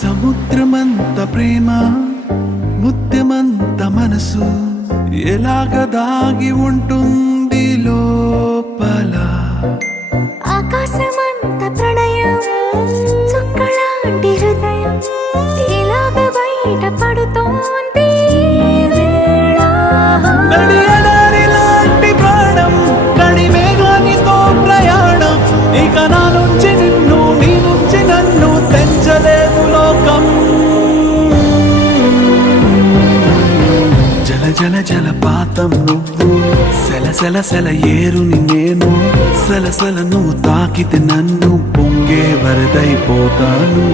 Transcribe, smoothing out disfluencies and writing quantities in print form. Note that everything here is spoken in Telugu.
సముద్రమంత ప్రేమ ముత్యమంత మనసు ఎలాగ దాగి ఉంటుంది లోపల. ఆకాశమంత ప్రణయం చుక్కలాంటి హృదయం ఇలాగ బయట పడుతోంది వేళ. నడియడారిలాంటి ప్రాణం నడిమేఘానితో ప్రయాణం ఇక నా నుంచి నిన్ను నీ నుంచి నన్ను తెంచలేదు లోకం. జల జల జలపాతం నువ్వు సెల సెల సెల ఏరుని నేను సలసల నువ్వు తాకితే నన్ను పొంగే వరదైపోతాను.